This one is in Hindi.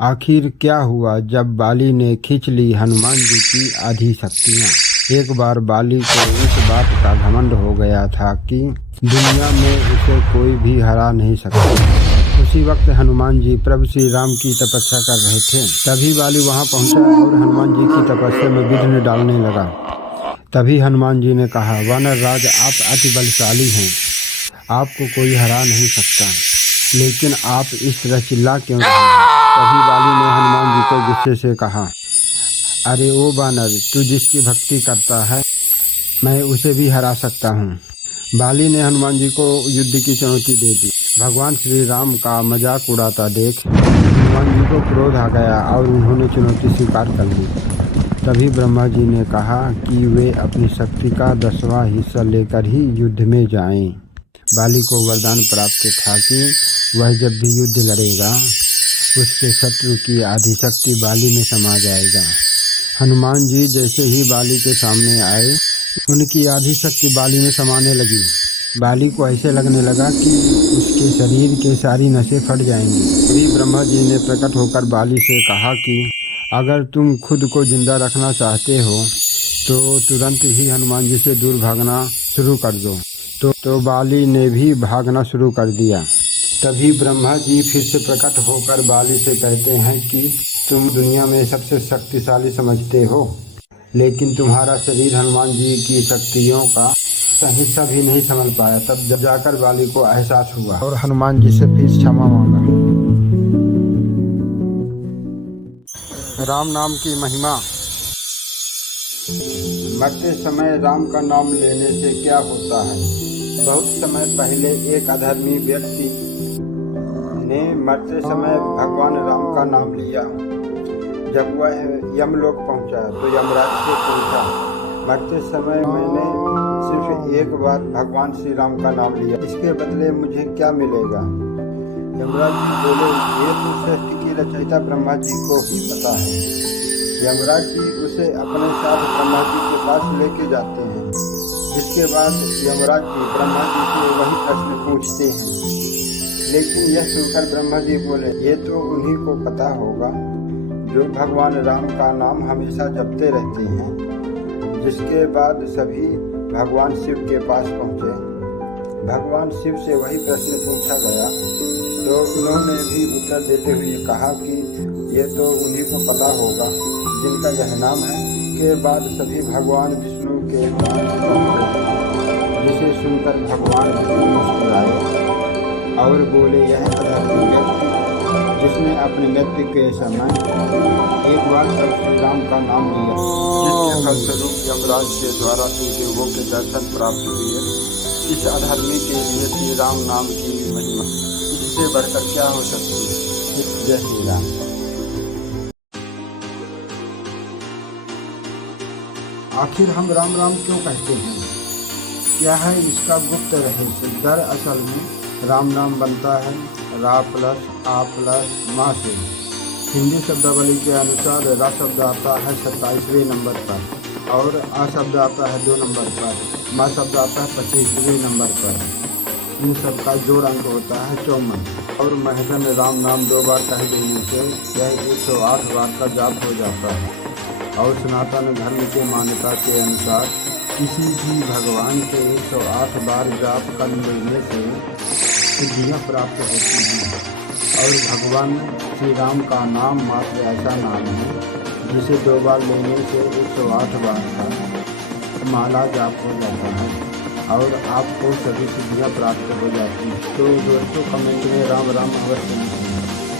आखिर क्या हुआ जब बाली ने खींच ली हनुमान जी की आधी शक्तियाँ। एक बार बाली को इस बात का घमंड हो गया था कि दुनिया में उसे कोई भी हरा नहीं सकता। उसी वक्त हनुमान जी प्रभु श्री राम की तपस्या कर रहे थे। तभी बाली वहां पहुंचा और हनुमान जी की तपस्या में विघ्न डालने लगा। तभी हनुमान जी ने कहा, वानर राज, आप अति बलशाली हैं, आपको कोई हरा नहीं सकता, लेकिन आप इस तरह चिल्ला क्यों रहे हैं? तभी बाली ने हनुमान जी को गुस्से से कहा, अरे ओ बानर, तू जिसकी भक्ति करता है मैं उसे भी हरा सकता हूँ। बाली ने हनुमान जी को युद्ध की चुनौती दे दी। भगवान श्री राम का मजाक उड़ाता देख हनुमान जी को क्रोध आ गया और उन्होंने चुनौती स्वीकार कर ली। तभी ब्रह्मा जी ने कहा कि वे अपनी शक्ति का 10वां हिस्सा लेकर ही युद्ध में जाएं। बाली को वरदान प्राप्त था कि वह जब भी युद्ध लड़ेगा उसके शत्रु की आधी शक्ति बाली में समा जाएगा। हनुमान जी जैसे ही बाली के सामने आए, उनकी आधी शक्ति बाली में समाने लगी। बाली को ऐसे लगने लगा कि उसके शरीर के सारी नसें फट जाएंगी। तभी ब्रह्मा जी ने प्रकट होकर बाली से कहा कि अगर तुम खुद को जिंदा रखना चाहते हो तो तुरंत ही हनुमान जी से दूर भागना शुरू कर दो। तो बाली ने भी भागना शुरू कर दिया। तभी ब्रह्मा जी फिर से प्रकट होकर बाली से कहते हैं कि तुम दुनिया में सबसे शक्तिशाली समझते हो, लेकिन तुम्हारा शरीर हनुमान जी की शक्तियों का हिस्सा भी नहीं संभल पाया। तब जाकर बाली को एहसास हुआ और हनुमान जी से फिर क्षमा मांगा। राम नाम की महिमा। मरते समय राम का नाम लेने से क्या होता है? बहुत समय पहले एक अधर्मी व्यक्ति ने मरते समय भगवान राम का नाम लिया। जब वह यमलोक पहुंचा तो यमराज से पूछा, मरते समय मैंने सिर्फ एक बार भगवान श्री राम का नाम लिया, इसके बदले मुझे क्या मिलेगा? यमराज जी बोले, ये तो सृष्टि की रचयिता ब्रह्मा जी को ही पता है। यमराज जी उसे अपने साथ ब्रह्मा जी के पास लेके जाते हैं। जिसके बाद यमराज जी ब्रह्मा जी से वही प्रश्न पूछते हैं, लेकिन यह सुनकर ब्रह्मा जी बोले, ये तो उन्हीं को पता होगा जो भगवान राम का नाम हमेशा जपते रहते हैं। जिसके बाद सभी भगवान शिव के पास पहुँचे। भगवान शिव से वही प्रश्न पूछा गया तो उन्होंने भी उत्तर देते हुए कहा कि ये तो उन्हीं को पता होगा जिनका यह नाम है। के बाद सभी भगवान विष्णु के पास पहुंचे, जिसे सुनकर भगवान विष्णु मुस्कुराए और बोले, यह अधर्मी व्यक्ति जिसने अपने मृत्यु के समय एक बार श्री राम का नाम लिया, जिसके फलस्वरूप यमराज के द्वारा देवों के दर्शन प्राप्त हुए, इस अधर्मी के लिए श्री राम नाम की महिमा इससे बढ़कर क्या हो सकती है। जय श्री राम। आखिर हम राम राम क्यों कहते हैं? क्या है इसका गुप्त रहस्य? दरअसल में राम नाम बनता है रा प्लस आ प्लस माँ से। हिंदी शब्दावली के अनुसार रा शब्द आता है 27वें नंबर पर और आ शब्द आता है 2 नंबर पर, माँ शब्द आता है 25वें नंबर पर। इन सब का जोड़ अंक होता है 54 और महजन राम नाम 2 बार कह देने से यह 108 बार का जाप हो जाता है। और सनातन धर्म के मान्यता के अनुसार किसी भी भगवान के 108 बार जाप कर लेने से सिद्धियाँ प्राप्त होती हैं। और भगवान श्री राम का नाम मात्र ऐसा नाम है जिसे 2 बार लेने से 108 बार का माला जाप हो जाता है और आपको सभी सिद्धियाँ प्राप्त हो जाती हैं। तो दोस्तों, कमेंट में राम राम अवश्य लिखें।